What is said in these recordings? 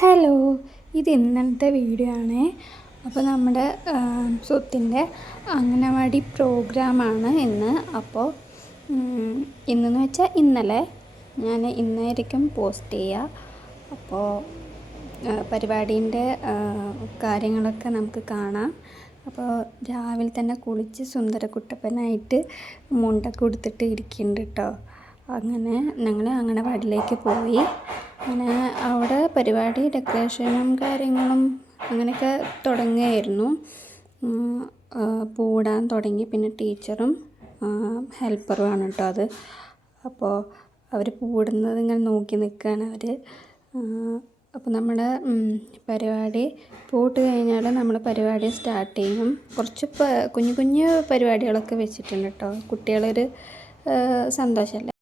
Hello, ഇത് ഇന്നലത്തെ video ആണ്. അപ്പോൾ നമ്മുടെ സ്വത്തിൻ്റെ അംഗനവാടി പ്രോഗ്രാമാണ് ഇന്ന്. അപ്പോൾ ഇന്നെന്ന് വെച്ചാൽ ഇന്നലെ ഞാൻ ഇന്നായിരിക്കും പോസ്റ്റ് ചെയ്യുക. അപ്പോൾ പരിപാടീൻ്റെ കാര്യങ്ങളൊക്കെ നമുക്ക് കാണാം. അപ്പോൾ രാവിലെ തന്നെ കുളിച്ച് സുന്ദരക്കുട്ടപ്പനായിട്ട് മുണ്ടൊക്കെ ഉടുത്തിട്ട് ഇരിക്കുന്നുണ്ട് കേട്ടോ. അങ്ങനെ ഞങ്ങൾ അംഗനവാടിയിലേക്ക് പോയി. അങ്ങനെ അവിടെ പരിപാടി ഡെക്കറേഷനും കാര്യങ്ങളും അങ്ങനെയൊക്കെ തുടങ്ങുകയായിരുന്നു. പൂടാൻ തുടങ്ങി. പിന്നെ ടീച്ചറും ഹെൽപ്പറുമാണ് കേട്ടോ അത്. അപ്പോൾ അവർ പൂടുന്നത് ഇങ്ങനെ നോക്കി നിൽക്കുകയാണ് അവർ. അപ്പോൾ നമ്മുടെ പരിപാടി പൂട്ട് കഴിഞ്ഞാൽ നമ്മൾ പരിപാടി സ്റ്റാർട്ട് ചെയ്യും. കുറച്ച് കുഞ്ഞു കുഞ്ഞു പരിപാടികളൊക്കെ വെച്ചിട്ടുണ്ട് കേട്ടോ. കുട്ടികളൊരു സന്തോഷമല്ലേ.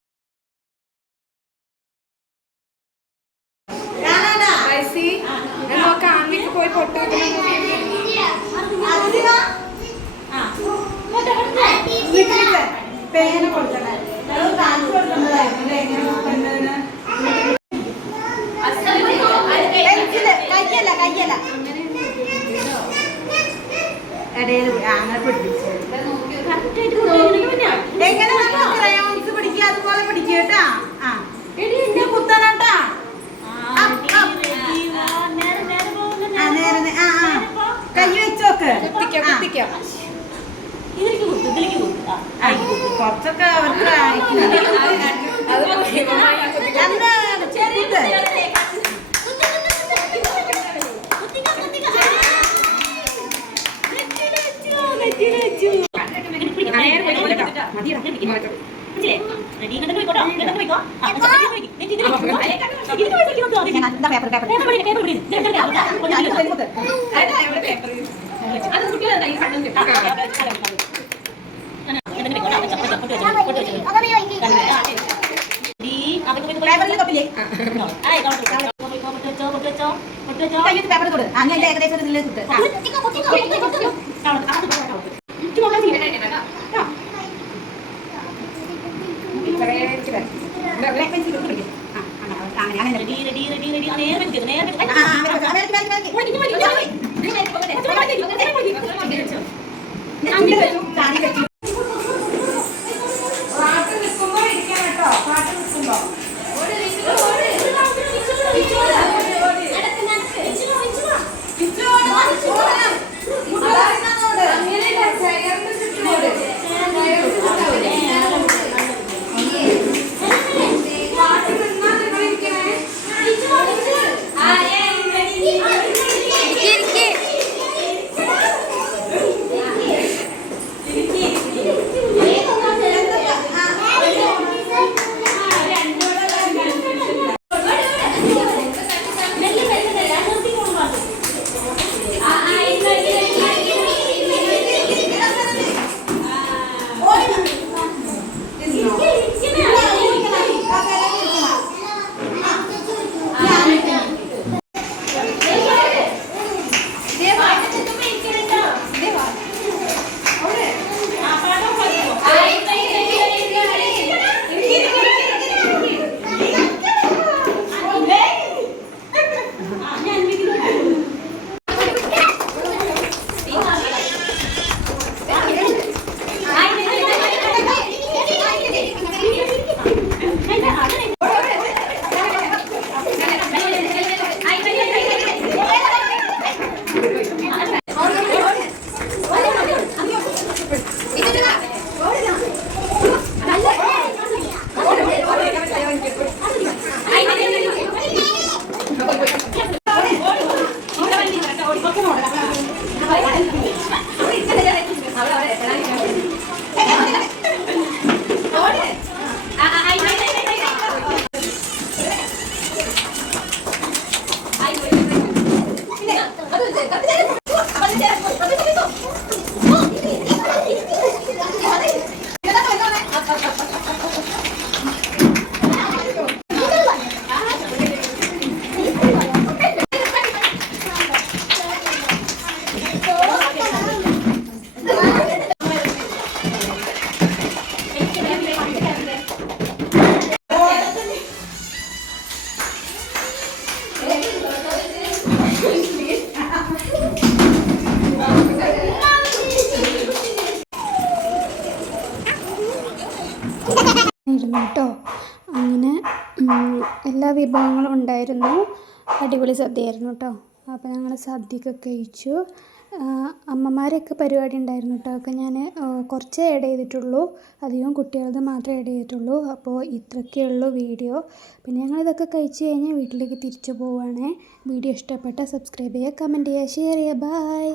പോയി പൊട്ട് പേന കൊടുക്കണം. കയ്യല്ല ഇടയിൽ അങ്ങനെ പിടിപ്പിച്ചു. എങ്ങനെ ക്രയോൺസ് പിടിക്കുക അതുപോലെ പിടിക്കുക കേട്ടാ. കുത്തനട്ടാ കൈ വെച്ചോക്ക്. കുറച്ചൊക്കെ അവർക്ക് അങ്ങനെ ഏകദേശം കഴിക്കാനിരുന്നു കേട്ടോ. അങ്ങനെ എല്ലാ വിഭവങ്ങളും ഉണ്ടായിരുന്നു. അടിപൊളി സദ്യയായിരുന്നു കേട്ടോ. അപ്പോൾ ഞങ്ങൾ സദ്യയൊക്കെ കഴിച്ചു. അമ്മമാരൊക്കെ പരിപാടി ഉണ്ടായിരുന്നു കേട്ടോ. ഒക്കെ ഞാൻ കുറച്ച് ആഡ് ചെയ്തിട്ടുള്ളൂ, അധികം കുട്ടികളത് മാത്രമേ ആഡ് ചെയ്തിട്ടുള്ളൂ. അപ്പോൾ ഇത്രയൊക്കെയുള്ളൂ വീഡിയോ. പിന്നെ ഞങ്ങളിതൊക്കെ കഴിച്ച് കഴിഞ്ഞ് വീട്ടിലേക്ക് തിരിച്ചു പോവുകയാണേ. വീഡിയോ ഇഷ്ടപ്പെട്ടാൽ സബ്സ്ക്രൈബ് ചെയ്യുക, കമൻറ്റ് ചെയ്യുക, ഷെയർ ചെയ്യുക. ബൈ.